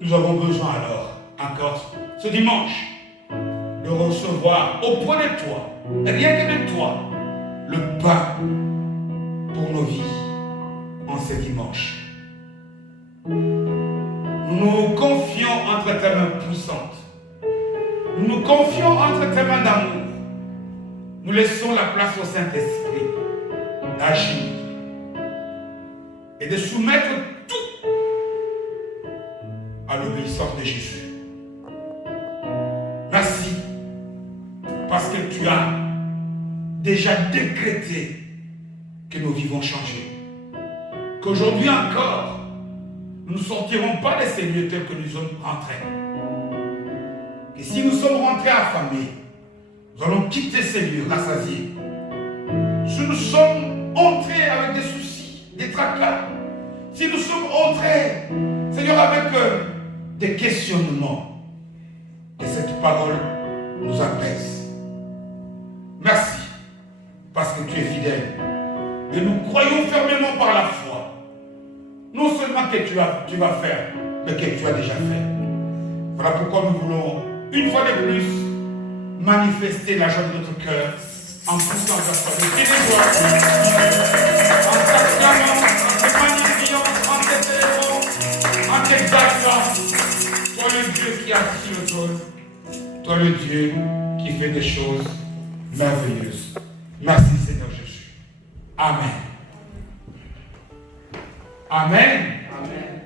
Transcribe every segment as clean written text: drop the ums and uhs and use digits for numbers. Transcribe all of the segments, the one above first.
Nous avons besoin alors, encore ce dimanche, de recevoir auprès de toi, rien que de toi, le pain pour nos vies en ce dimanche. Nous nous confions entre tes mains puissantes. Nous nous confions entre tes mains d'amour. Nous laissons la place au Saint-Esprit d'agir et de soumettre tout à l'obéissance de Jésus. Merci parce que tu as déjà décrété que nos vies vont changer. Qu'aujourd'hui encore, nous ne sortirons pas de ces lieux tels que nous sommes rentrés. Et si nous sommes rentrés affamés, nous allons quitter ces lieux rassasiés. Si nous sommes entrés avec des soucis, des tracas, si nous sommes entrés, Seigneur, avec des questionnements, que cette parole nous apaise. Merci, parce que tu es fidèle. Et nous croyons fermement par la foi. Non seulement que tu vas faire, mais que tu as déjà fait. Voilà pourquoi nous voulons, une fois de plus, manifester la joie de notre cœur en poussant vers toi. toi le Dieu qui fait des choses merveilleuses. Merci Seigneur Jésus. Amen. Amen. Amen.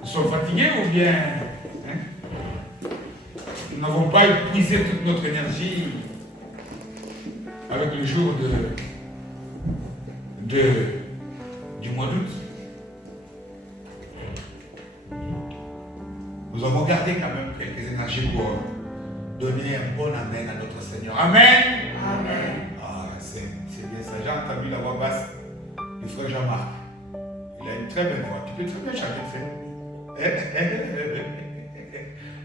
Nous sommes fatigués ou bien nous n'avons pas épuisé toute notre énergie avec le jour du mois d'août. Nous avons gardé quand même quelques énergies pour donner un bon amen à notre Seigneur. Amen. Amen. Ah, c'est bien ça. J'ai entendu la voix basse du frère Jean-Marc. Il a une très belle voix. Tu peux très bien chanter, frère.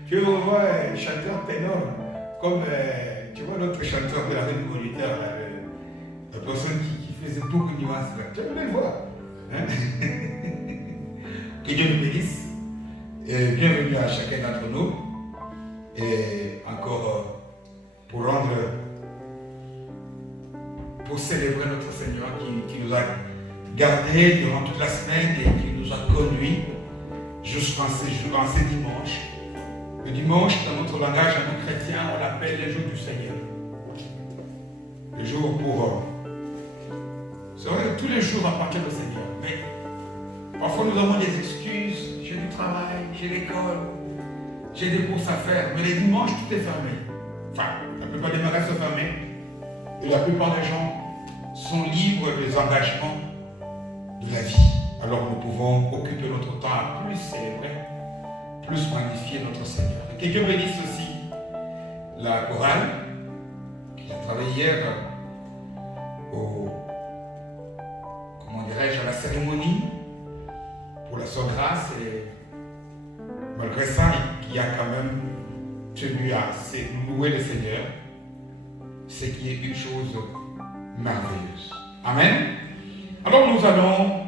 Tu vois un chanteur ténor, comme tu vois l'autre chanteur de la Reine Moniteur, la personne qui faisait beaucoup de nuances. Tu as une belle voix. Hein? Que Dieu nous bénisse. Et bienvenue à chacun d'entre nous. Et encore pour célébrer notre Seigneur qui nous a gardés durant toute la semaine et qui nous a conduits jusqu'en ces dimanches. Le dimanche, dans notre langage à nous chrétiens, on l'appelle le jour du Seigneur. Le jour pour... C'est vrai que tous les jours appartiennent au Seigneur. Mais parfois nous avons des excuses. J'ai du travail, j'ai l'école, j'ai des courses à faire. Mais les dimanches, tout est fermé. Enfin, la plupart des magasins sont fermés. Et la plupart des gens sont libres des engagements de la vie. Alors nous pouvons occuper notre temps à plus célébrer, plus magnifier notre Seigneur. Et que Dieu bénisse aussi la chorale qui a travaillé hier à la cérémonie pour la Sœur Grâce, et malgré ça, il a quand même tenu à louer le Seigneur, ce qui est une chose merveilleuse. Amen. Alors nous allons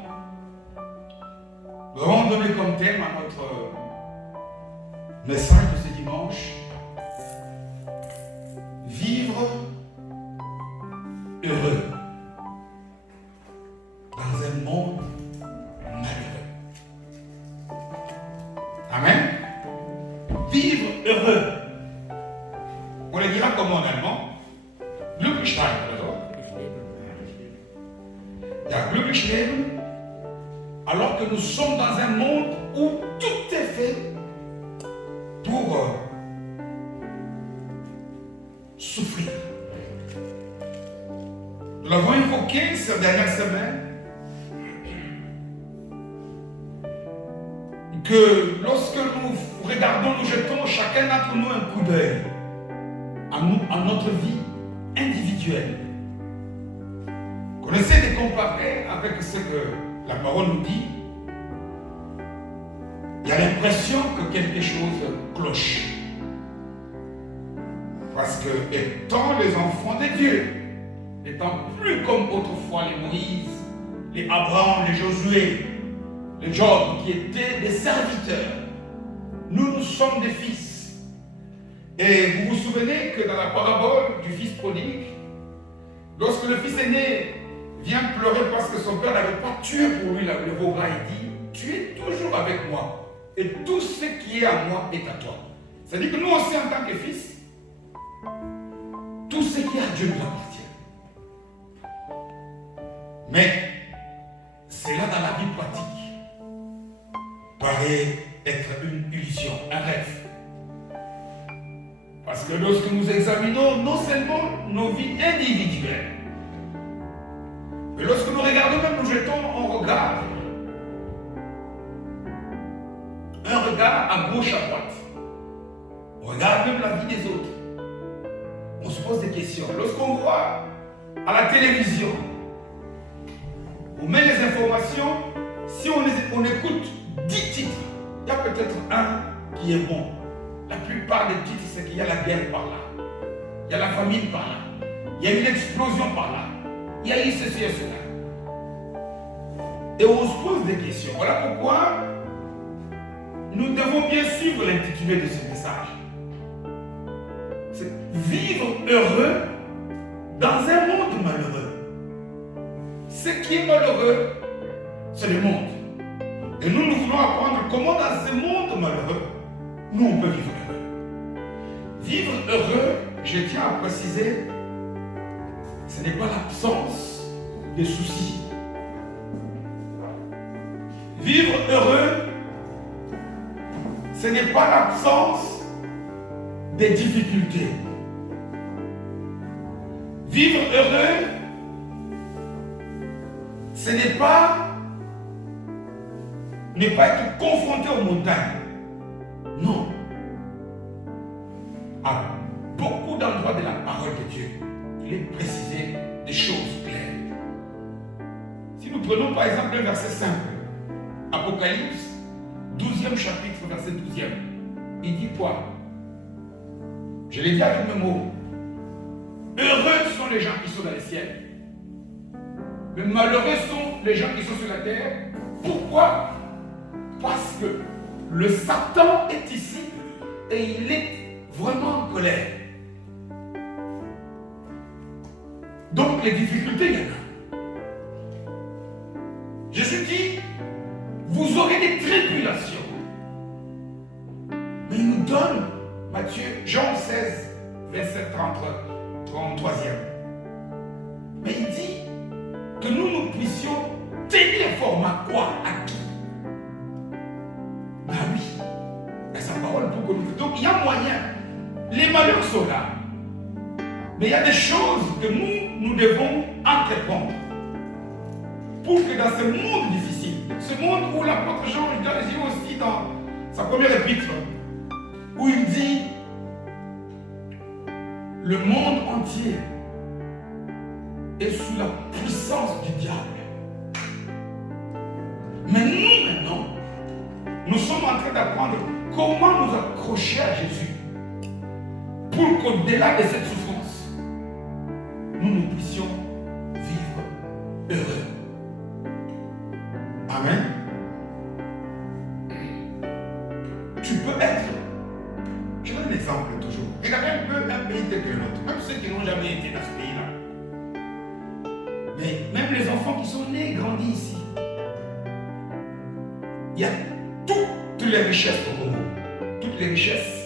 donner comme thème à notre message de ce dimanche: vivre heureux dans un monde malheureux. Amen. Vivre heureux. On le dira comment en allemand? Glücklich sein, oder? Ja, glücklich leben. Alors que nous sommes dans un monde où tout est fait pour souffrir. Nous l'avons évoqué ces dernières semaines, que lorsque nous regardons, nous jetons chacun d'entre nous un coup d'œil à notre vie individuelle, qu'on essaie de comparer avec ce que la parole nous dit, il y a l'impression que quelque chose cloche. Parce que, étant les enfants de Dieu, étant plus comme autrefois les Moïse, les Abraham, les Josué, les Job, qui étaient des serviteurs, nous sommes des fils. Et vous vous souvenez que dans la parabole du fils prodigue, lorsque le fils aîné vient pleurer parce que son père n'avait pas tué pour lui le veau gras, il dit: tu es toujours avec moi, et tout ce qui est à moi est à toi. C'est-à-dire que nous aussi, en tant que fils, tout ce qui est à Dieu nous appartient. Mais cela dans la vie pratique paraît être une illusion, un rêve. Parce que lorsque nous examinons non seulement nos vies individuelles, mais lorsque nous regardons, même nous jetons un regard à gauche, à droite, on regarde même la vie des autres, on se pose des questions. Lorsqu'on voit à la télévision, on met les informations, si on écoute 10 titres, il y a peut-être un qui est bon. La plupart des titres, c'est qu'il y a la guerre par là, il y a la famine par là, il y a une explosion par là, il y a eu ceci et cela. Et on se pose des questions. Voilà pourquoi nous devons bien suivre l'intitulé de ce message. C'est vivre heureux dans un monde malheureux. Ce qui est malheureux, c'est le monde. Et nous voulons apprendre comment dans ce monde malheureux, nous on peut vivre heureux. Vivre heureux, je tiens à préciser, ce n'est pas l'absence de soucis. Vivre heureux, ce n'est pas l'absence des difficultés. Vivre heureux, ce n'est pas ne pas être confronté aux montagnes. Non. À beaucoup d'endroits de la parole de Dieu, il est précisé des choses claires. Si nous prenons par exemple un verset simple, Apocalypse, 12e chapitre, verset 12e, il dit quoi? Je l'ai dit avec mes mots. Heureux sont les gens qui sont dans le ciel. Mais malheureux sont les gens qui sont sur la terre. Pourquoi? Parce que le Satan est ici et il est vraiment en colère. Donc les difficultés, il y en a. Jésus dit, vous aurez des tribulations. Mais il nous donne, Matthieu, Jean 16, verset 33e. Mais il dit que nous puissions tenir format quoi? À qui? Ben oui, c'est sa parole pour que nous... Donc il y a moyen. Les malheurs sont là. Mais il y a des choses que nous devons entreprendre. Pour que dans ce monde difficile, ce monde où l'apôtre Jean, il doit le dire aussi dans sa première épître, où il dit, le monde entier est sous la puissance du diable. Mais nous maintenant, nous sommes en train d'apprendre comment nous accrocher à Jésus pour qu'au-delà de cette souffrance, nous puissions vivre heureux. Amen. Tu peux être, je donne un exemple toujours. Regardez un peu un pays tel que le nôtre, même ceux qui n'ont jamais été dans ce pays-là. Mais même les enfants qui sont nés et grandis ici, il y a toutes les richesses au Congo, toutes les richesses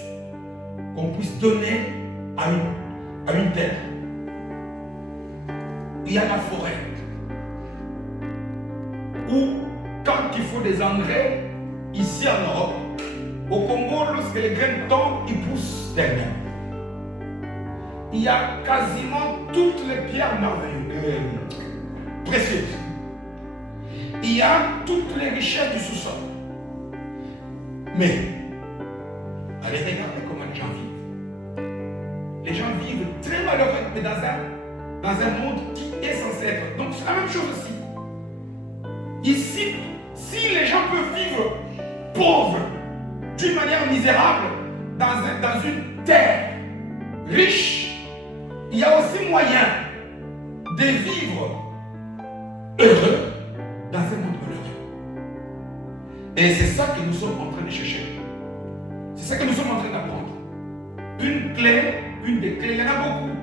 qu'on puisse donner à une terre. Il y a la forêt, où quand il faut des engrais, ici en Europe, au Congo, lorsque les graines tombent, ils poussent d'elles-mêmes. Il y a quasiment toutes les pierres précieuses. Il y a toutes les richesses du sous-sol. Mais, allez regarder comment les gens vivent. Les gens vivent très malheureux, mais dans un monde qui est censé être. Donc c'est la même chose aussi. Ici, si les gens peuvent vivre pauvres, d'une manière misérable, dans une terre riche, il y a aussi moyen de vivre heureux dans un monde malheureux. Et c'est ça que nous sommes en train de chercher. C'est ça que nous sommes en train d'apprendre. Une des clés, il y en a beaucoup.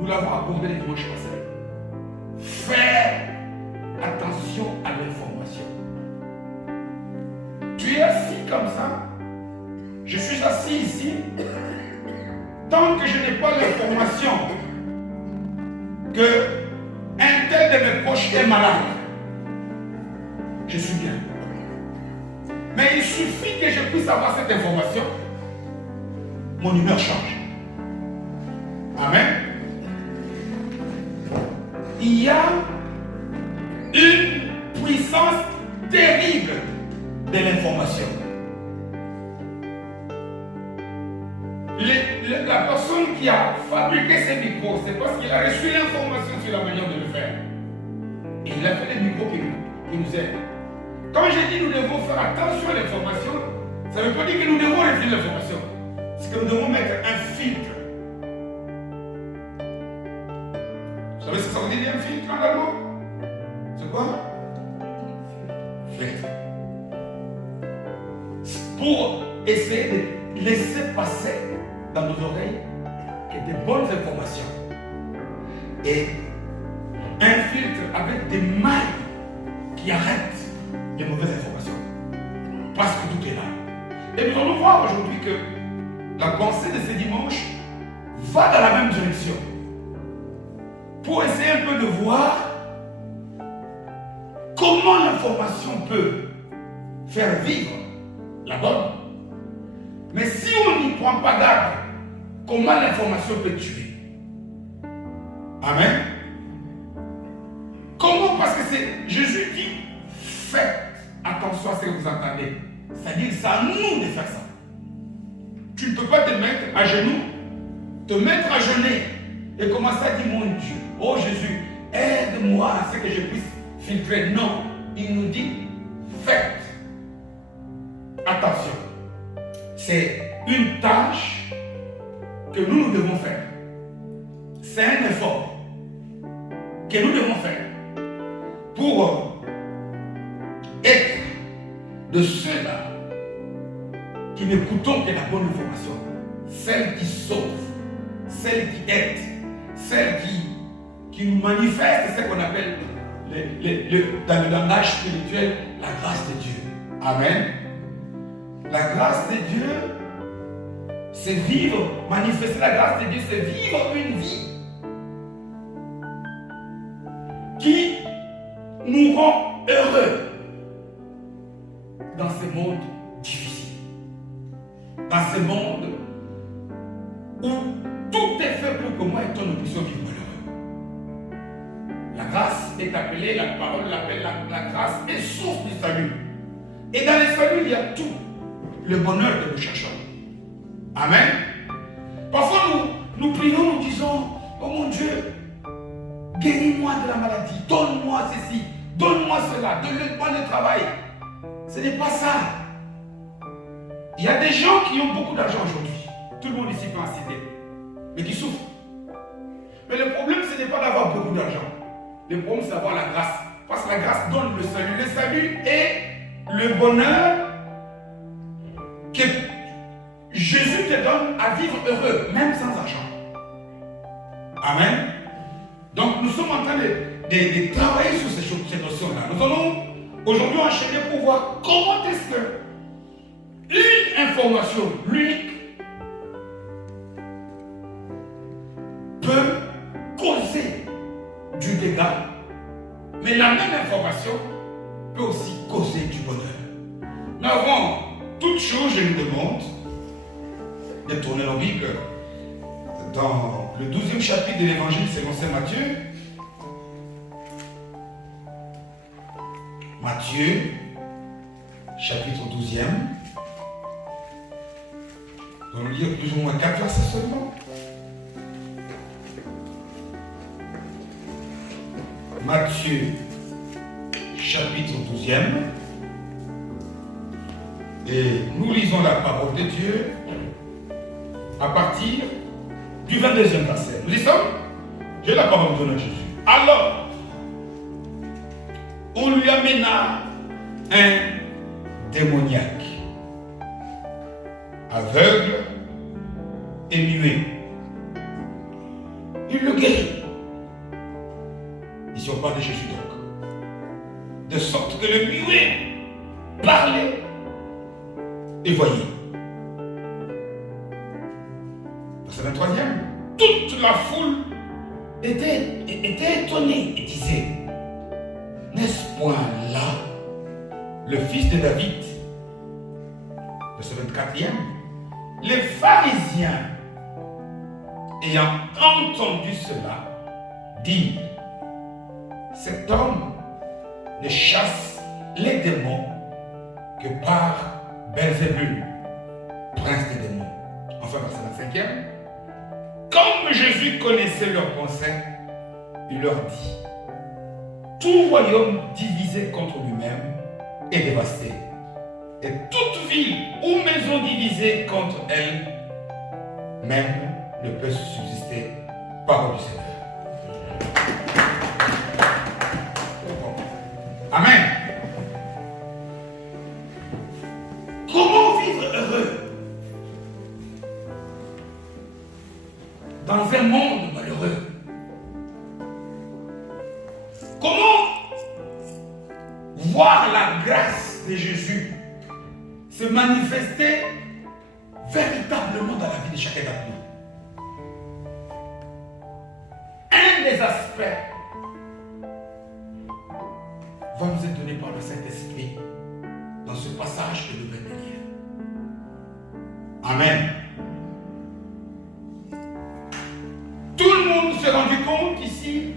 Nous l'avons abordé les dimanches passés. Faire attention à l'information. Tu es assis comme ça. Je suis assis ici. Tant que je n'ai pas l'information que un tel de mes proches est malade, je suis bien. Mais il suffit que je puisse avoir cette information, mon humeur change. Amen. Il y a une puissance terrible de l'information. La personne qui a fabriqué ces micros, c'est parce qu'il a reçu l'information sur la manière de le faire. Et il a fait les micros qui nous aident. Quand j'ai dit nous devons faire attention à l'information, ça ne veut pas dire que nous devons refuser l'information. C'est que nous devons mettre un filtre. Vous savez ce que ça veut dire un filtre en allemand? C'est quoi? Filtre. Pour essayer de laisser passer dans nos oreilles des bonnes informations. Et un filtre avec des mailles qui arrêtent les mauvaises informations. Parce que tout est là. Et nous allons voir aujourd'hui que la pensée de ce dimanche va dans la même direction. Pour essayer un peu de voir comment l'information peut faire vivre la bonne. Mais si on n'y prend pas garde, comment l'information peut tuer? Amen. Comment? Parce que c'est Jésus dit, faites attention à ce que vous entendez. C'est-à-dire, c'est à nous de faire ça. Tu ne peux pas te mettre à genoux, te mettre à jeûner et commencer à dire, mon Dieu, oh Jésus, aide-moi à ce que je puisse filtrer. Non, il nous dit, faites attention. C'est une tâche que nous devons faire. C'est un effort que nous devons faire pour être de ceux-là qui n'écoutons que la bonne information, celle qui sauve, celle qui aide, celle qui nous manifeste ce qu'on appelle dans le langage spirituel la grâce de Dieu. Amen. La grâce de Dieu, c'est vivre, manifester la grâce de Dieu, c'est vivre une vie qui nous rend heureux dans ce monde difficile, dans ce monde où tout est fait pour que moi et toi nous puissions vivre malheureux. La grâce est appelée, la parole l'appelle la grâce est source du salut. Et dans le salut, il y a tout le bonheur que nous cherchons. Amen. Parfois nous prions, nous disons, oh mon Dieu, guéris-moi de la maladie, donne-moi ceci, donne-moi cela, donne-moi le travail. Ce n'est pas ça. Il y a des gens qui ont beaucoup d'argent aujourd'hui. Tout le monde ici peut en citer. Mais qui souffrent. Mais le problème, ce n'est pas d'avoir beaucoup d'argent. Le problème, c'est d'avoir la grâce. Parce que la grâce donne le salut. Le salut est le bonheur que Jésus te donne à vivre heureux, même sans argent. Amen. Donc, nous sommes en train de travailler sur ces notions-là. Nous allons aujourd'hui enchaîner pour voir comment est-ce que une information, l'unique, peut causer du dégât, mais la même information peut aussi causer du bonheur. Mais avant toute chose, je nous demande de tourner nos Bibles dans le 12e chapitre de l'évangile selon saint Matthieu. Matthieu, chapitre 12e. Nous allons lire plus ou moins 4 versets seulement. Matthieu, chapitre 12e. Et nous lisons la parole de Dieu à partir du 22e verset. Nous y sommes? J'ai la parole de notre Jésus. Alors, on lui amena un démoniaque, aveugle et muet. Il le guérit. Ici on parle de Jésus donc. De sorte que le muet parlait et voyait. Verset 23e. Toute la foule était étonnée et disait, n'est-ce point là le fils de David? Verset 24e. Les pharisiens, ayant entendu cela, dirent, cet homme ne chasse les démons que par Belzébul, prince des démons. Enfin, verset 25e. Comme Jésus connaissait leurs pensées, il leur dit, tout royaume divisé contre lui-même est dévasté, et toute ville ou maison divisée contre elle-même ne peut subsister. Parole du Seigneur. Amen. Comment vivre heureux dans un monde malheureux? Comment voir la grâce de Jésus se manifester véritablement dans la vie de chacun d'entre nous. Un des aspects va nous être donné par le Saint-Esprit dans ce passage que nous venons de lire. Amen. Tout le monde s'est rendu compte ici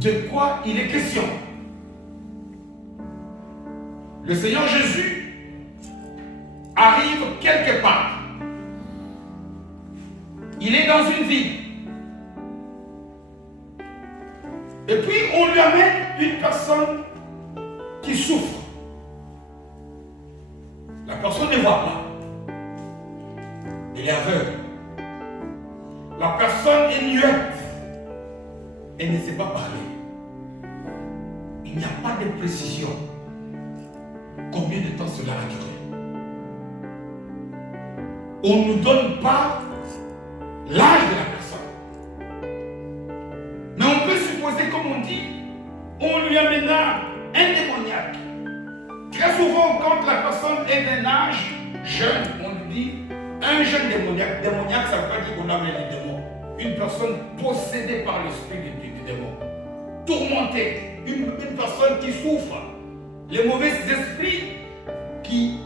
de quoi il est question. Le Seigneur Jésus arrive quelque part. Il est dans une ville. Et puis on lui amène une personne qui souffre. La personne ne voit pas. Elle est aveugle. La personne est muette. Elle ne sait pas parler. Il n'y a pas de précision. Combien de temps cela a duré? On ne nous donne pas l'âge de la personne. Mais on peut supposer, comme on dit, on lui amena un démoniaque. Très souvent, quand la personne est d'un âge jeune, on lui dit un jeune démoniaque. Démoniaque, ça ne veut pas dire qu'on amène les démons. Une personne possédée par l'esprit du démon. Tourmentée. Une personne qui souffre. Les mauvais esprits qui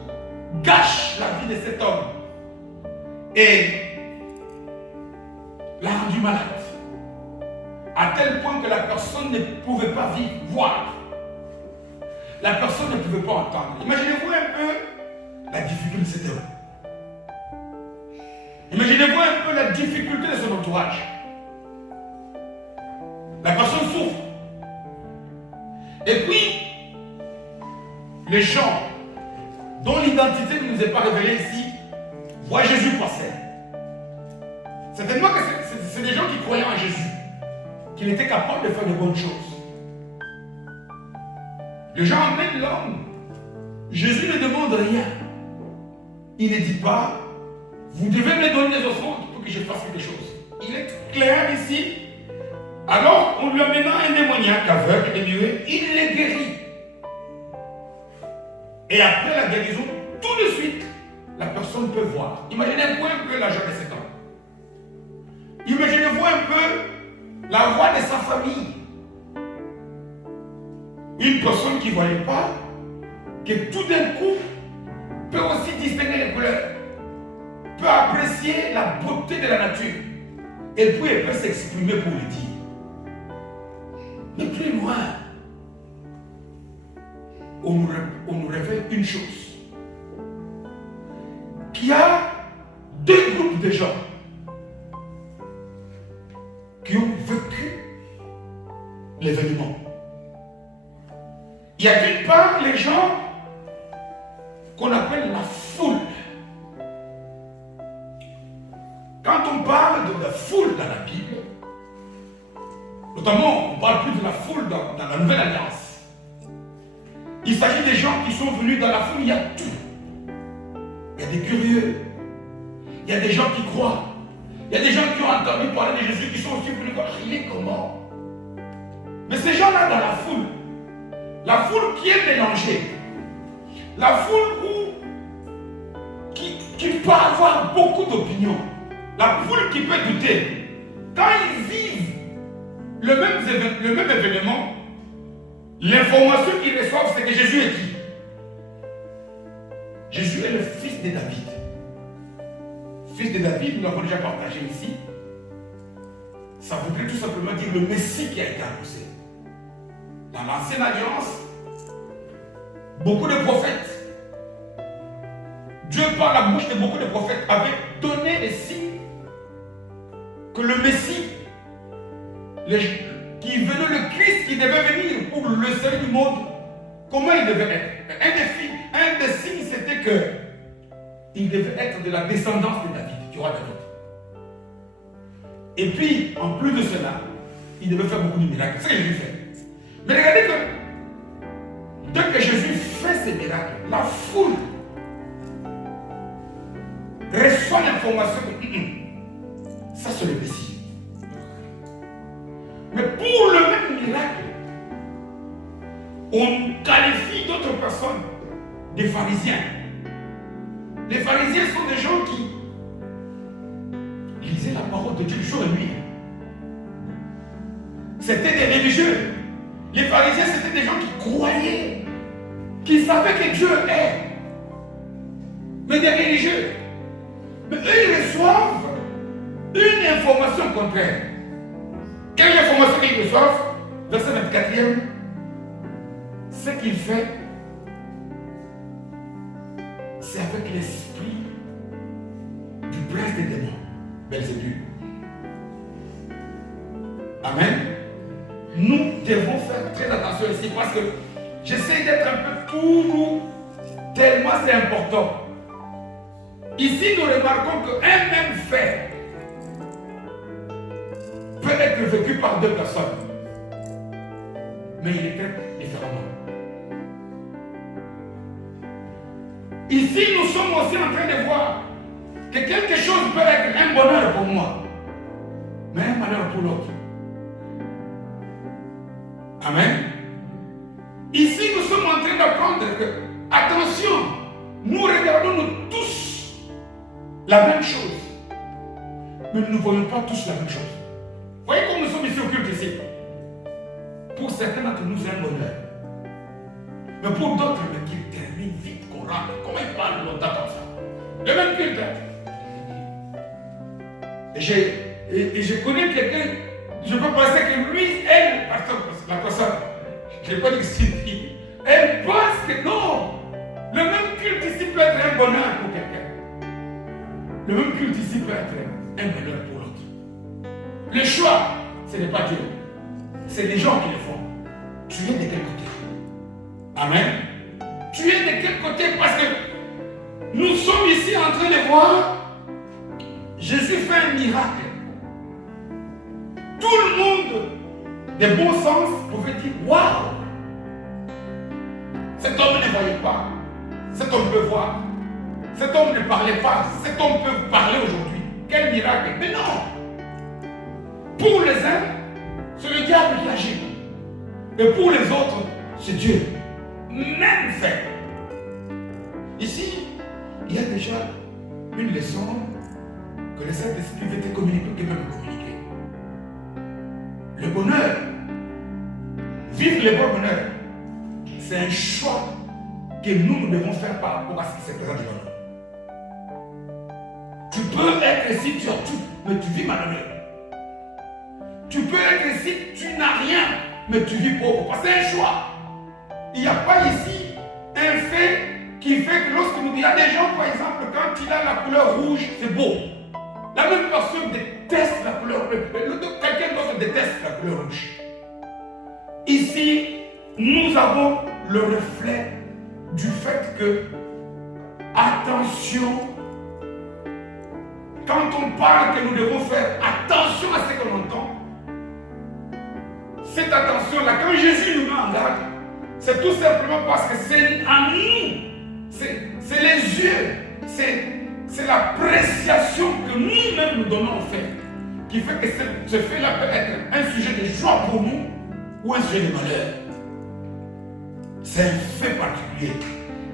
gâchent la vie de cet homme. Et l'a rendu malade. À tel point que la personne ne pouvait pas voir. La personne ne pouvait pas entendre. Imaginez-vous un peu la difficulté de cet homme. Imaginez-vous un peu la difficulté de son entourage. La personne souffre. Et puis, les gens dont l'identité ne nous est pas révélée ici, voient Jésus passer. Certainement que c'est des gens qui croyaient en Jésus, qu'il était capable de faire de bonnes choses. Les gens emmènent l'homme. Jésus ne demande rien. Il ne dit pas, vous devez me donner des offrandes pour que je fasse des choses. Il est clair ici. Alors, on lui amena un démoniaque aveugle et muet, il les guérit. Et après la guérison, tout de suite, la personne peut voir. Imaginez-vous un peu l'âge de cet homme. Imaginez-vous un peu la voix de sa famille. Une personne qui ne voyait pas, qui tout d'un coup peut aussi distinguer les couleurs, peut apprécier la beauté de la nature, et puis elle peut s'exprimer pour le dire. Mais plus loin, on nous révèle une chose. Qu'il y a deux groupes de gens qui ont vécu l'événement. Il y a d'une part les gens qu'on appelle la foule. Quand on parle de la foule dans la Bible, notamment on parle plus de la foule dans la Nouvelle Alliance, il s'agit des gens qui sont venus dans la foule, il y a tout. Il y a des curieux, il y a des gens qui croient, il y a des gens qui ont entendu parler de Jésus, qui sont aussi venus voir, il est comment? Mais ces gens-là dans la foule qui est mélangée, la foule qui peut avoir beaucoup d'opinions, la foule qui peut douter, quand ils vivent le même événement, l'information qu'ils reçoivent, c'est que Jésus est qui? Jésus est le fils de David. Fils de David, nous l'avons déjà partagé ici. Ça voudrait tout simplement dire le Messie qui a été annoncé. Dans l'ancienne alliance, beaucoup de prophètes, Dieu par la bouche de beaucoup de prophètes avait donné les signes que le Messie, qui venait, le Christ qui devait venir pour le salut du monde, comment il devait être? Un des signes, c'était que il devait être de la descendance de David, du roi David. Et puis, en plus de cela, il devait faire beaucoup de miracles. C'est ce que Jésus fait. Mais regardez que, dès que Jésus fait ces miracles, la foule reçoit l'information que ça c'est le Messie. Mais pour le même miracle, on qualifie d'autres personnes des pharisiens. Les pharisiens sont des gens qui lisaient la parole de Dieu jour et nuit. C'était des religieux. Les pharisiens, c'était des gens qui croyaient, qui savaient que Dieu est. Mais des religieux. Mais eux, ils reçoivent une information contraire. Quelle information qu'ils reçoivent? Verset 24e. Ce qu'il fait, c'est avec l'esprit du prince des démons, Belzébul. Amen. Nous devons faire très attention ici parce que j'essaie d'être un peu tout, tellement c'est important. Ici, nous remarquons qu'un même fait peut être vécu par deux personnes, mais il est fait différemment. Ici, nous sommes aussi en train de voir que quelque chose peut être un bonheur pour moi, mais un malheur pour l'autre. Amen. Ici, nous sommes en train d'apprendre que, attention, nous regardons nous tous la même chose, mais nous ne voyons pas tous la même chose. Voyez comme nous sommes ici au culte ici. Pour certains d'entre nous, c'est un bonheur. Mais pour d'autres, mais qu'ils terminent vite, qu'on rentre. Comment ils parlent longtemps comme ça? Le même culte. Et je connais quelqu'un, je peux penser que lui, elle, la personne, je n'ai pas dit que c'est une fille, elle pense que non. Le même culte ici peut être un bonheur pour quelqu'un. Le même culte ici peut être un malheur pour l'autre. Le choix, ce n'est pas Dieu. C'est les gens qui le font. Tu es de quel côté? Amen. Tu es de quel côté? Parce que nous sommes ici en train de voir Jésus fait un miracle. Tout le monde de bon sens pouvait dire waouh! Cet homme ne voyait pas. Cet homme peut voir. Cet homme ne parlait pas. Cet homme peut parler aujourd'hui. Quel miracle! Mais non! Pour les uns, c'est le diable qui agit. Et pour les autres, c'est Dieu. Même fait. Ici, il y a déjà une leçon que le Saint-Esprit veut te communiquer, que veut me communiquer. Le bonheur, vivre le bon bonheur, c'est un choix que nous devons faire par rapport à ce qui se présente devant nous. Tu peux être ici, tu as tout, mais tu vis malheureux. Tu peux être ici, tu n'as rien, mais tu vis pauvre. Parce que c'est un choix. Il n'y a pas ici un fait qui fait que lorsque nous disons, il y a des gens, par exemple, quand il a la couleur rouge, c'est beau. La même personne déteste la couleur bleue. Quelqu'un d'autre déteste la couleur rouge. Ici, nous avons le reflet du fait que, attention, quand on parle que nous devons faire attention à ce que l'on entend, cette attention-là, quand Jésus nous met en garde, c'est tout simplement parce que c'est à nous, c'est les yeux, c'est l'appréciation que nous-mêmes nous donnons au fait, qui fait que ce fait-là peut être un sujet de joie pour nous ou un sujet de malheur. C'est un fait particulier.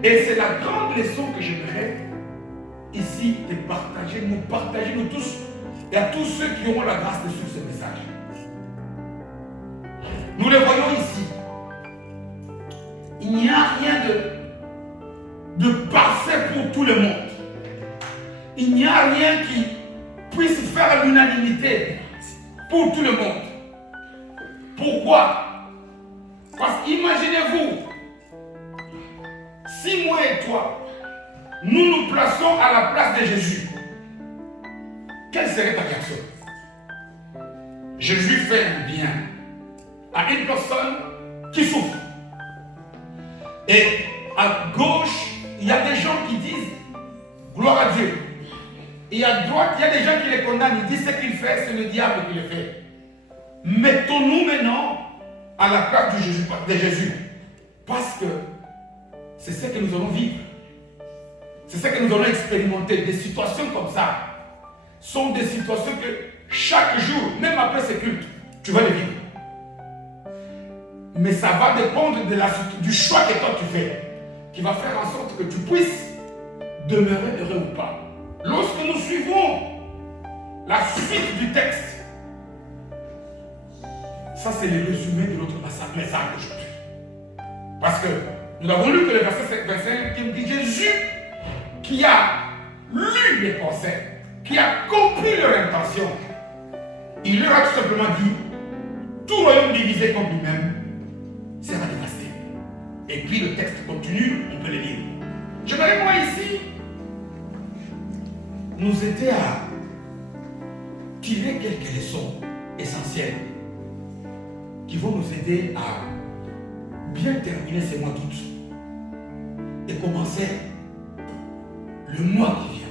Et c'est la grande leçon que j'aimerais ici de partager, nous tous, et à tous ceux qui auront la grâce de suivre ce message. Nous le voyons ici. Il n'y a rien de parfait pour tout le monde. Il n'y a rien qui puisse faire l'unanimité pour tout le monde. Pourquoi? Parce qu'imaginez-vous, si moi et toi, nous nous plaçons à la place de Jésus, quelle serait ta réaction? Jésus fait un bien à une personne qui souffre. Et à gauche, il y a des gens qui disent gloire à Dieu. Et à droite, il y a des gens qui les condamnent. Ils disent ce qu'il fait, c'est le diable qui le fait. Mettons-nous maintenant à la place de Jésus. Parce que c'est ce que nous allons vivre. C'est ce que nous allons expérimenter. Des situations comme ça sont des situations que chaque jour, même après ce culte, tu vas les vivre. Mais ça va dépendre du choix que toi tu fais, qui va faire en sorte que tu puisses demeurer heureux ou pas. Lorsque nous suivons la suite du texte, ça c'est le résumé de notre message d'aujourd'hui. Parce que nous avons lu que le verset 25 qui dit Jésus qui a lu les pensées, qui a compris leur intention, il leur a tout simplement dit tout royaume divisé contre lui-même sera dévasté. Et puis le texte continue, on peut le lire. J'aimerais moi ici nous aider à tirer quelques leçons essentielles qui vont nous aider à bien terminer ces mois d'août et commencer le mois qui vient.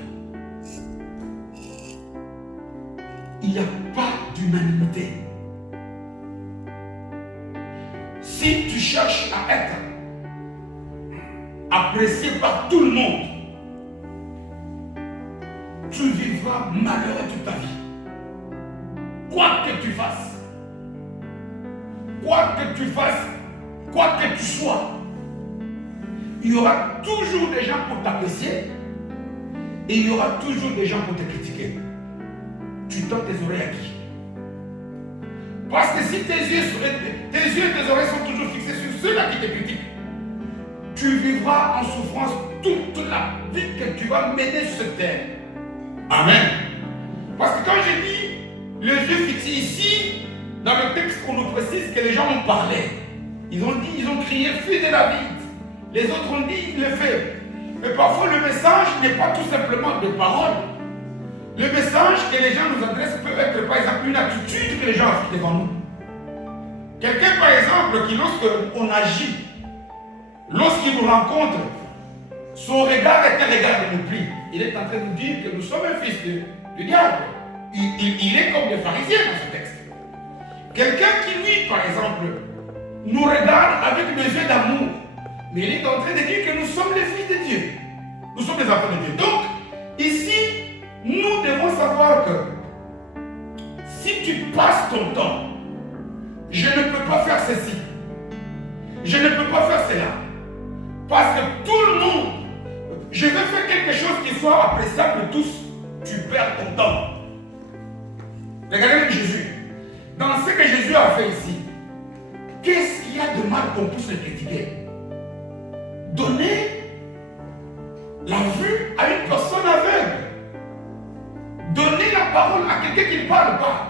Il n'y a pas d'unanimité. Si tu cherches à être apprécié par tout le monde, tu vivras malheureux toute ta vie. Quoi que tu fasses, quoi que tu fasses, quoi que tu sois, il y aura toujours des gens pour t'apprécier et il y aura toujours des gens pour te critiquer. Tu tends tes oreilles à qui? Parce que si tes yeux et tes oreilles sont toujours fixés sur ceux-là qui te critiquent, tu vivras en souffrance toute la vie que tu vas mener sur cette terre. Amen. Parce que quand je dis les yeux fixés ici, dans le texte qu'on nous précise que les gens ont parlé, ils ont dit, ils ont crié, fils de David. Les autres ont dit, il le fait. Mais parfois le message n'est pas tout simplement de paroles. Le message que les gens nous adressent peut être par exemple une attitude que les gens ont devant nous. Quelqu'un par exemple qui lorsqu'on agit, lorsqu'il nous rencontre, son regard est un regard de mépris. Il est en train de nous dire que nous sommes un fils du diable. Il est comme des pharisiens dans ce texte. Quelqu'un qui lui par exemple nous regarde avec des yeux d'amour, mais il est en train de dire que nous sommes les fils de Dieu. Nous sommes les enfants de Dieu. Donc, ici, nous devons savoir que si tu passes ton temps, je ne peux pas faire ceci, je ne peux pas faire cela, parce que tout le monde, je veux faire quelque chose qui soit appréciable de tous, tu perds ton temps. Regardez même Jésus. Dans ce que Jésus a fait ici, qu'est-ce qu'il y a de mal qu'on puisse le critiquer? Donner la vue à une personne aveugle. Donner la parole à quelqu'un qui ne parle pas.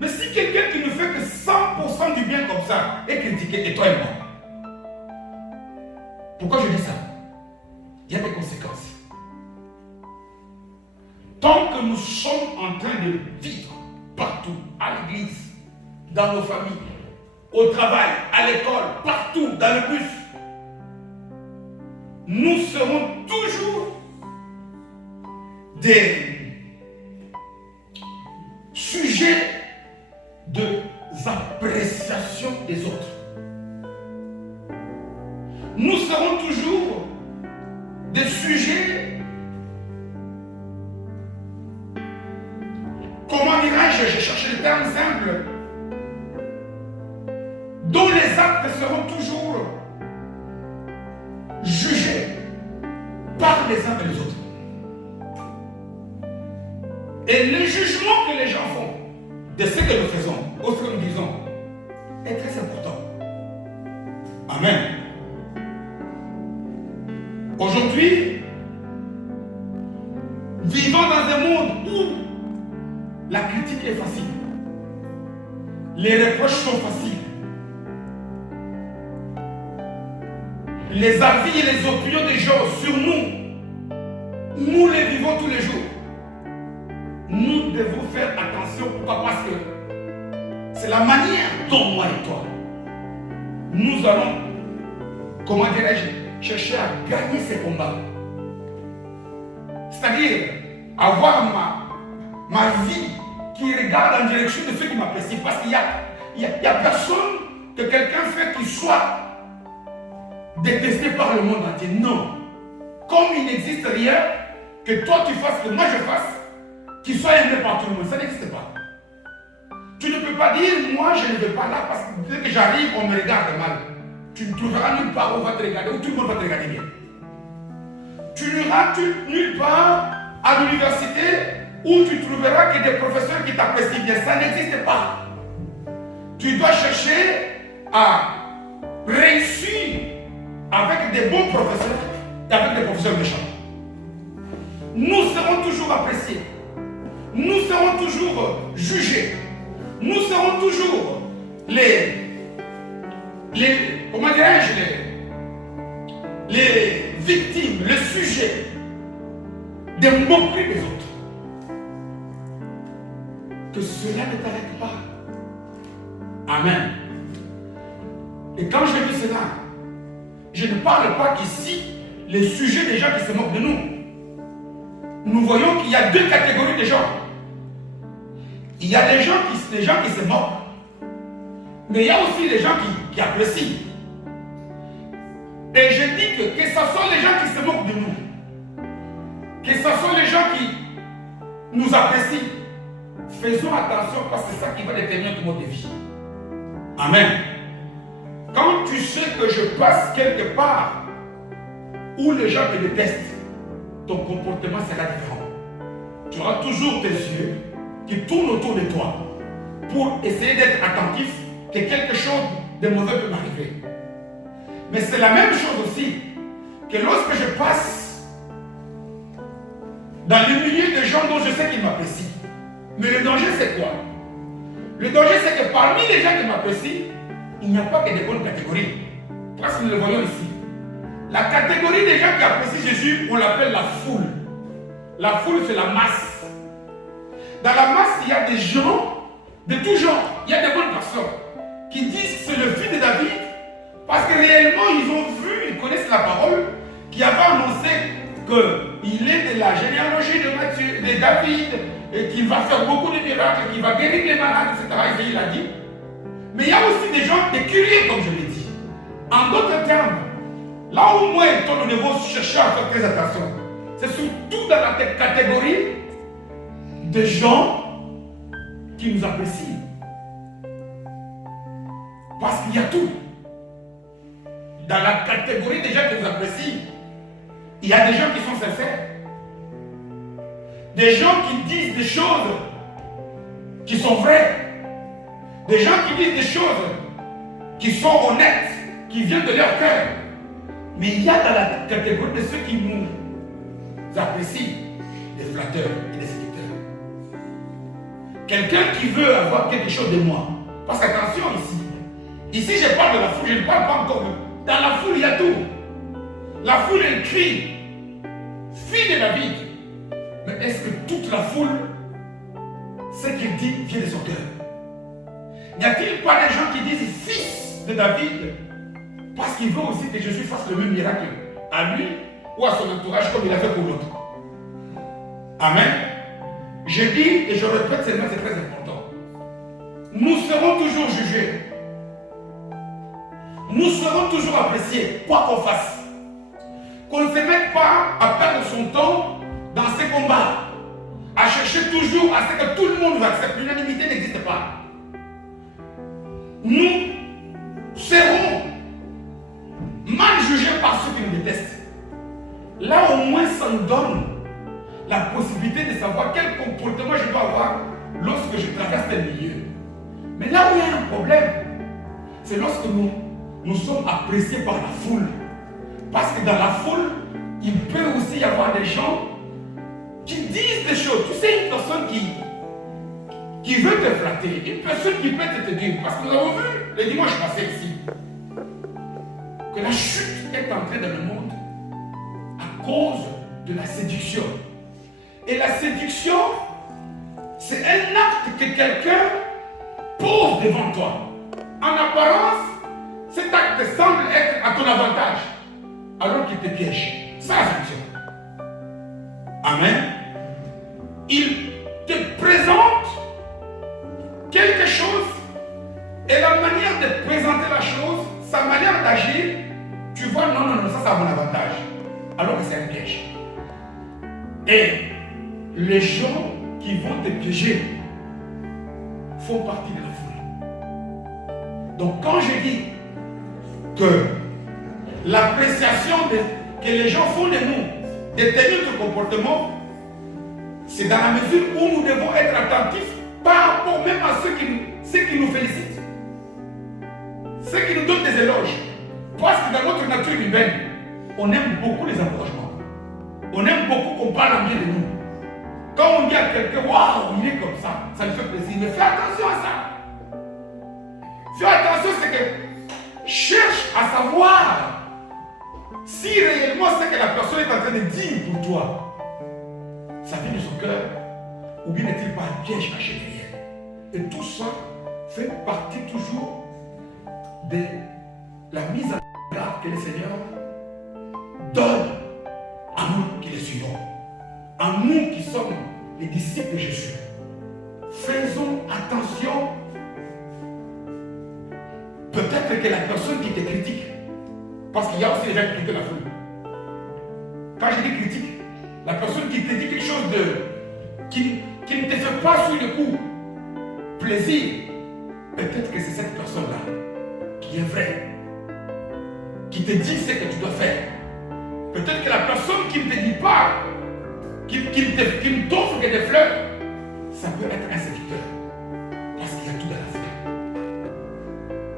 Mais si quelqu'un qui ne fait que 100% du bien comme ça est critiqué, et toi et moi, pourquoi je dis ça? Il y a des conséquences. Tant que nous sommes en train de vivre partout, à l'église, dans nos familles, au travail, à l'école, partout, dans le bus, nous serons toujours des sujets d'appréciation des autres. Nous serons toujours des sujets, comment dirais-je, je cherche le terme simple, dont les actes seront toujours jugés par les uns et les autres. Et le jugement que les gens font de ce que nous faisons, ou ce que nous disons, est très important. Amen. Aujourd'hui, vivons dans un monde où la critique est facile. Les reproches sont faciles. Les avis et les opinions des gens sur nous, nous les vivons tous les jours. Nous devons faire attention. Pourquoi? Parce que c'est la manière dont moi et toi, nous allons, comment dirais-je, chercher à gagner ces combats. C'est-à-dire avoir ma vie qui regarde en direction de ceux qui m'apprécient. Parce qu'il n'y a personne que quelqu'un fait qui soit détesté par le monde entier. Non. Comme il n'existe rien que toi tu fasses, que moi je fasse, qui soit aimé par tout le monde. Ça n'existe pas. Tu ne peux pas dire, moi je ne vais pas là parce que dès que j'arrive, on me regarde mal. Tu ne trouveras nulle part où on va te regarder, où tout le monde va te regarder bien. Tu n'iras nulle part à l'université où tu trouveras que des professeurs qui t'apprécient bien. Ça n'existe pas. Tu dois chercher à réussir avec des bons professeurs et avec des professeurs méchants. Nous serons toujours appréciés. Nous serons toujours jugés. Nous serons toujours comment dirais-je, les victimes, le sujet des moqueries des autres. Que cela ne t'arrête pas. Amen. Et quand je dis cela, je ne parle pas qu'ici, les sujets des gens qui se moquent de nous. Nous voyons qu'il y a deux catégories de gens. Il y a des gens qui se moquent. Mais il y a aussi des gens qui apprécient. Et je dis que ce soit les gens qui se moquent de nous, que ce soit les gens qui nous apprécient, faisons attention parce que c'est ça qui va déterminer ton mode de vie. Amen. Quand tu sais que je passe quelque part où les gens te détestent, ton comportement sera différent. Tu auras toujours tes yeux qui tournent autour de toi pour essayer d'être attentif que quelque chose de mauvais peut m'arriver. Mais c'est la même chose aussi que lorsque je passe dans le milieu de gens dont je sais qu'ils m'apprécient. Mais le danger c'est quoi? Le danger c'est que parmi les gens qui m'apprécient, il n'y a pas que des bonnes catégories. Parce que nous le voyons ici. La catégorie des gens qui apprécient Jésus, on l'appelle la foule. La foule, c'est la masse. Dans la masse, il y a des gens de tout genre. Il y a des bonnes personnes qui disent que c'est le fils de David parce que réellement, ils ont vu, ils connaissent la parole qui avait annoncé qu'il est de la généalogie de David et qu'il va faire beaucoup de miracles, qu'il va guérir les malades, etc. Il l'a dit. Mais il y a aussi des gens, des curieux, comme je l'ai dit. En d'autres termes, là où moi et toi, nous devons chercher à faire très attention, c'est surtout dans la catégorie de gens qui nous apprécient. Parce qu'il y a tout. Dans la catégorie des gens qui nous apprécient, il y a des gens qui sont sincères. Des gens qui disent des choses qui sont vraies. Des gens qui disent des choses qui sont honnêtes, qui viennent de leur cœur. Mais il y a dans la catégorie de ceux qui nous apprécient des flatteurs et des séducteurs. Quelqu'un qui veut avoir quelque chose de moi. Parce qu'attention ici. Ici, je parle de la foule, je ne parle pas encore. Dans la foule, il y a tout. La foule, elle crie. Fille de David. Mais est-ce que toute la foule, ce qu'il dit, vient de son cœur? N'y a-t-il pas des gens qui disent fils de David parce qu'il veut aussi que Jésus fasse le même miracle à lui ou à son entourage comme il a fait pour l'autre? Amen. Je dis et je répète seulement, c'est très important. Nous serons toujours jugés. Nous serons toujours appréciés, quoi qu'on fasse. Qu'on ne se mette pas à perdre son temps dans ces combats, à chercher toujours à ce que tout le monde nous accepte. L'unanimité n'existe pas. Nous serons mal jugés par ceux qui nous détestent. Là au moins ça nous donne la possibilité de savoir quel comportement je dois avoir lorsque je traverse tel milieu. Mais là où il y a un problème, c'est lorsque nous sommes appréciés par la foule. Parce que dans la foule, il peut aussi y avoir des gens qui disent des choses. Tu sais, une personne qui veut te flatter, une personne qui peut te dire, parce que nous avons vu le dimanche passé ici, que la chute est entrée dans le monde à cause de la séduction. Et la séduction, c'est un acte que quelqu'un pose devant toi. En apparence, cet acte semble être à ton avantage, alors qu'il te piège. Ça, la séduction. Amen. Il te présente quelque chose et la manière de présenter la chose, sa manière d'agir, tu vois, non, ça c'est à mon avantage. Alors que c'est un piège. Et les gens qui vont te piéger font partie de la foule. Donc quand je dis que l'appréciation que les gens font de nous déterminer notre comportement, c'est dans la mesure où nous devons être attentifs par rapport même à ceux qui nous félicitent, ceux qui nous donnent des éloges. Parce que dans notre nature humaine, on aime beaucoup les encouragements. On aime beaucoup qu'on parle en bien de nous. Quand on dit à quelqu'un, waouh, il est comme ça, ça nous fait plaisir. Mais fais attention à ça. Fais attention, c'est que cherche à savoir si réellement ce que la personne est en train de dire pour toi, ça vient de son cœur, ou bien n'est-il pas un piège caché derrière. Et tout ça fait partie toujours de la mise en garde que le Seigneur donne à nous qui les suivons, à nous qui sommes les disciples de Jésus. Faisons attention. Peut-être que la personne qui te critique, parce qu'il y a aussi des gens qui critiquent la foule. Quand je dis critique, la personne qui te dit quelque chose qui ne te fait pas sur le coup plaisir, peut-être que c'est cette personne-là qui est vraie, qui te dit ce que tu dois faire. Peut-être que la personne qui ne te dit pas, qui ne t'offre que des fleurs, ça peut être un séducteur. Parce qu'il y a tout dans la fleur.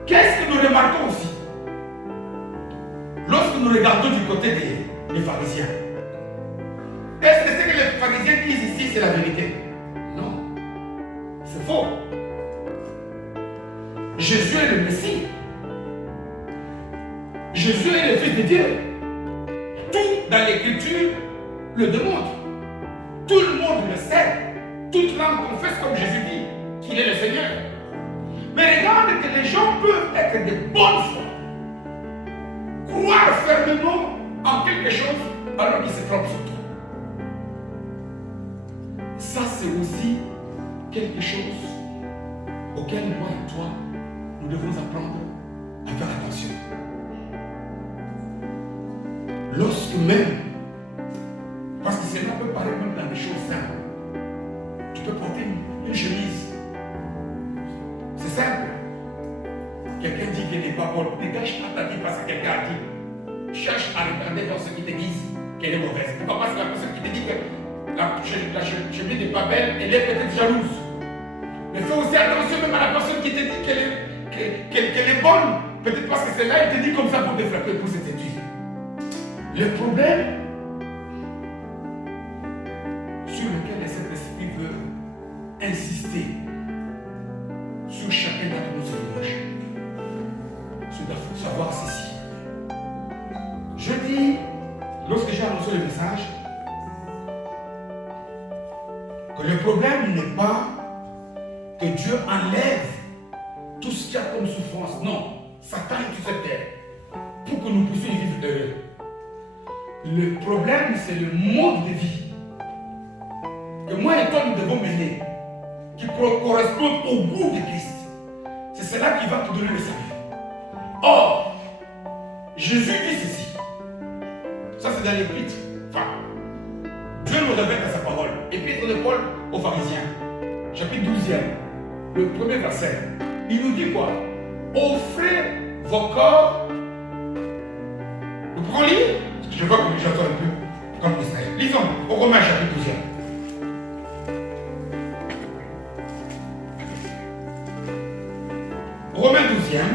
Qu'est-ce que nous remarquons aussi lorsque nous regardons du côté des pharisiens? Est-ce que ce que les pharisiens disent ici, c'est la vérité? Non. C'est faux. Jésus est le Messie. Jésus est le Fils de Dieu. Tout dans l'Écriture le démontre. Tout le monde le sait. Toute langue confesse, comme Jésus dit, qu'il est le Seigneur. Mais regarde que les gens peuvent être de bonne foi, croire fermement en quelque chose alors qu'ils se trompent sur toi. Ça, c'est aussi quelque chose auquel moi et toi, nous devons apprendre à faire attention. Lorsque même, parce que cela peut paraître même dans des choses simples, tu peux porter une chemise. C'est simple. Quelqu'un dit qu'elle n'est pas bonne. Dégage pas ta vie parce que quelqu'un a dit. Cherche à regarder dans ceux qui te disent qu'elle est mauvaise. Pourquoi? Parce que la personne qui te dit que la chemise n'est pas belle, elle est peut-être jalouse. Mais fais aussi attention même à la personne qui te dit qu'elle est bonne. Peut-être parce que celle-là, elle te dit comme ça pour te frapper, pour se séduire. Le problème sur lequel le Saint-Esprit veut insister sur chacun d'entre nous, c'est de savoir ceci. Je dis, lorsque j'ai annoncé le message, que le problème n'est pas que Dieu enlève tout ce qu'il y a comme souffrance. Non, Satan est sur cette terre pour que nous puissions vivre heureux. Le problème, c'est le mode de vie que moi et toi nous devons mener, qui correspond au goût de Christ. C'est cela qui va te donner le salut. Or, Jésus dit ceci. Ça, c'est dans l'Épître. Enfin, Dieu nous révèle à sa parole. Épître de Paul aux pharisiens, chapitre 12e, le premier verset. Il nous dit quoi? Offrez vos corps. Nous pouvons lire? Parce que je vois que j'entends un peu comme Israël. Lisons au Romains chapitre 12e. Romains 12e.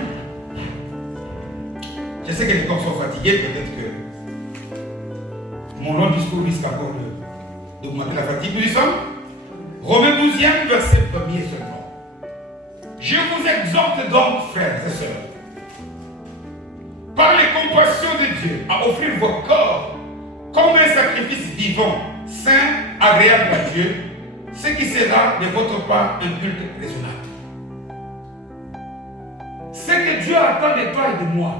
Je sais que les corps sont fatigués, peut-être que mon long discours risque encore d'augmenter la fatigue. Nous y sommes. Romains 12e, verset 1er seulement. Je vous exhorte donc, frères et sœurs, par les compassions de Dieu, à offrir vos corps comme un sacrifice vivant, saint, agréable à Dieu, ce qui sera de votre part un culte raisonnable. Ce que Dieu attend de toi et de moi,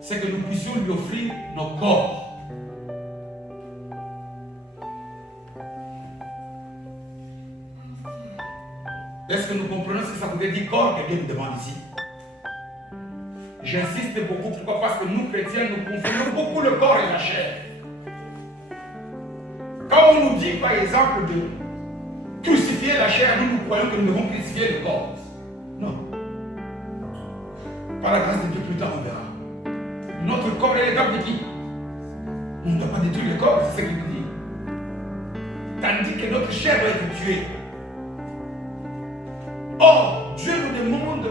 c'est que nous puissions lui offrir nos corps. Est-ce que nous comprenons ce que ça voudrait dire corps que Dieu nous demande ici? J'insiste beaucoup, pourquoi? Parce que nous, chrétiens, nous confondons beaucoup le corps et la chair. Quand on nous dit, par exemple, de crucifier la chair, nous croyons que nous devons crucifier le corps. Non. Par la grâce de Dieu, plus tard, on verra. Notre corps est l'étape de qui? doit pas détruire le corps, c'est ce qu'il dit. Tandis que notre chair doit être tuée. Or, Dieu nous demande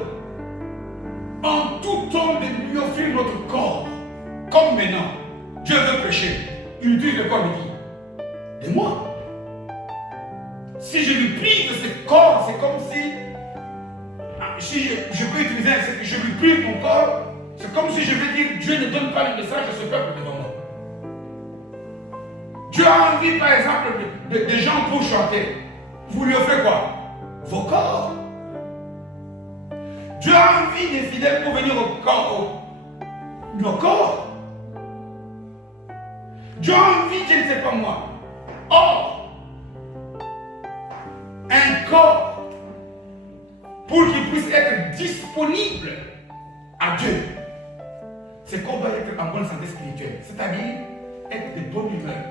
en tout temps de lui offrir notre corps. Comme maintenant, Dieu veut pécher. Il utilise le corps de qui? De moi. Si je lui prive de ce corps, c'est comme si je peux utiliser je lui prive mon corps, c'est comme si je veux dire Dieu ne donne pas le message à ce peuple devant moi. Dieu a envie, par exemple, de gens pour chanter. Vous lui offrez quoi? Vos corps. Dieu a envie des fidèles pour venir au corps, nos corps. Dieu a envie, je ne sais pas moi. Or, un corps, pour qu'il puisse être disponible à Dieu, ce corps doit être en bonne santé spirituelle, c'est-à-dire être de bonne humeur.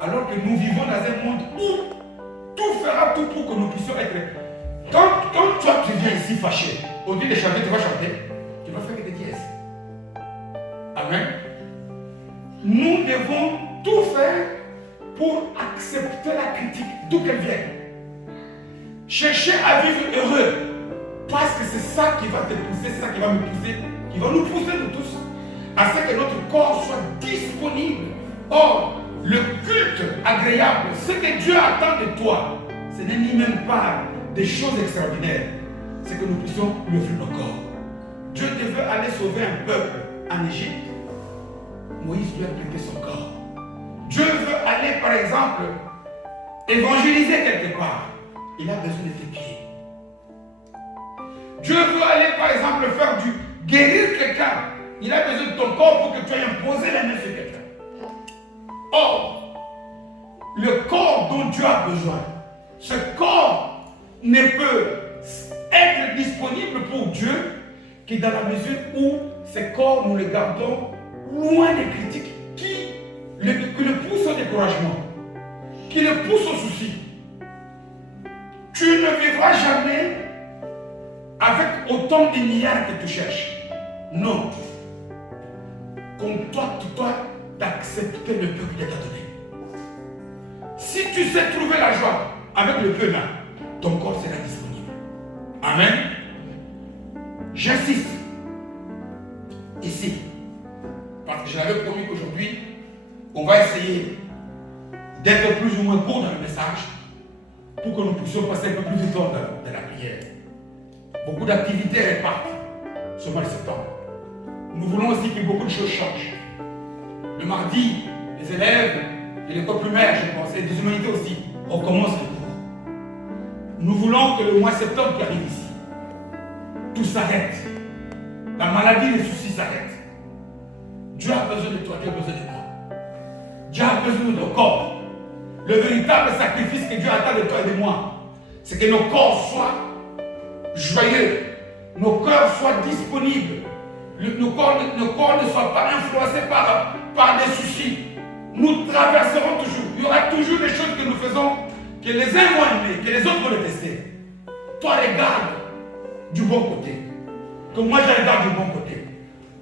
Alors que nous vivons dans un monde où tout fera tout pour que nous puissions être. Quand toi tu viens ici fâché, au lieu de chanter, tu vas chanter, tu vas faire des dièses. Amen. Nous devons tout faire pour accepter la critique, d'où qu'elle vienne. Chercher à vivre heureux, parce que c'est ça qui va te pousser, c'est ça qui va me pousser, qui va nous pousser nous tous, à ce que notre corps soit disponible. Or, le culte agréable, ce que Dieu attend de toi, ce n'est ni même pas des choses extraordinaires, c'est que nous puissions lui offrir nos corps. Dieu devait aller sauver un peuple en Égypte. Moïse lui a prêté son corps. Dieu veut aller, par exemple, évangéliser quelque part. Il a besoin de tes pieds. Dieu veut aller, par exemple, guérir quelqu'un. Il a besoin de ton corps pour que tu ailles imposer la main sur quelqu'un. Or, le corps dont Dieu a besoin, ce corps ne peut être disponible pour Dieu que dans la mesure où ce corps, nous le gardons loin des critiques qui le poussent au découragement, qui le poussent au souci. Tu ne vivras jamais avec autant de milliards que tu cherches. Non. Comme toi, tu dois d'accepter le peu qu'il t'a donné. Si tu sais trouver la joie avec le peu là, ton corps sera disponible. Amen. J'insiste. Ici. Parce que je l'avais promis qu'aujourd'hui, on va essayer d'être plus ou moins court dans le message pour que nous puissions passer un peu plus de temps dans la prière. Beaucoup d'activités repartent ce mois de septembre. Nous voulons aussi que beaucoup de choses changent. Le mardi, les élèves de l'école primaire, je pense, et des humanités aussi, recommencent les cours. Nous voulons que le mois de septembre qui arrive ici, tout s'arrête. La maladie, les soucis s'arrêtent. Dieu a besoin de toi, Dieu a besoin de moi. Dieu a besoin de nos corps. Le véritable sacrifice que Dieu attend de toi et de moi, c'est que nos corps soient joyeux, nos cœurs soient disponibles, nos corps ne soient pas influencés par des soucis. Nous traverserons toujours. Il y aura toujours des choses que nous faisons que les uns vont aimer, que les autres vont détester. Toi, regarde du bon côté. Que moi, je regarde du bon côté.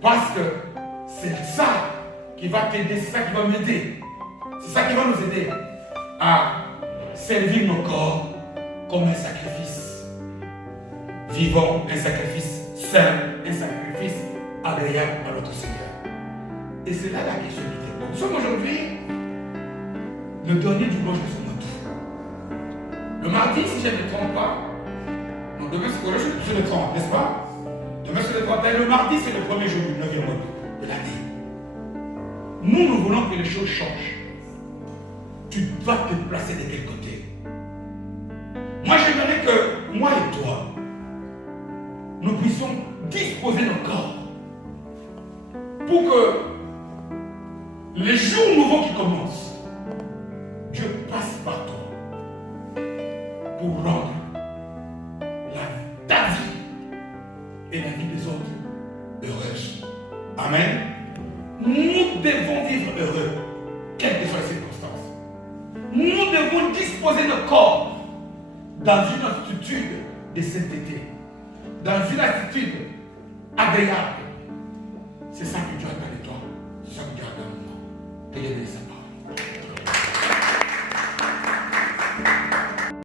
Parce que c'est ça qui va t'aider, c'est ça qui va m'aider. C'est ça qui va nous aider à servir nos corps comme un sacrifice vivant, un sacrifice saint, un sacrifice agréable à notre Seigneur. Et c'est là la question du temps. Nous sommes aujourd'hui le dernier dimanche de ce mois d'août. Le mardi, si je ne me trompe pas, non, demain c'est le 30, n'est-ce pas? Demain c'est le 31, le mardi c'est le premier jour du 9e mois de l'année. Nous voulons que les choses changent. Tu dois te placer de quel côté? Moi j'aimerais que moi et toi, nous puissions disposer nos corps pour que les jours nouveaux qui commencent, Dieu passe par toi pour rendre ta vie et la vie des autres heureuse. Amen. Nous devons vivre heureux, quelles que soient les circonstances. Nous devons disposer nos corps dans une attitude de sainteté, dans une attitude agréable. C'est ça que Dieu attend de toi, c'est ça que Dieu attend de moi. Payez sa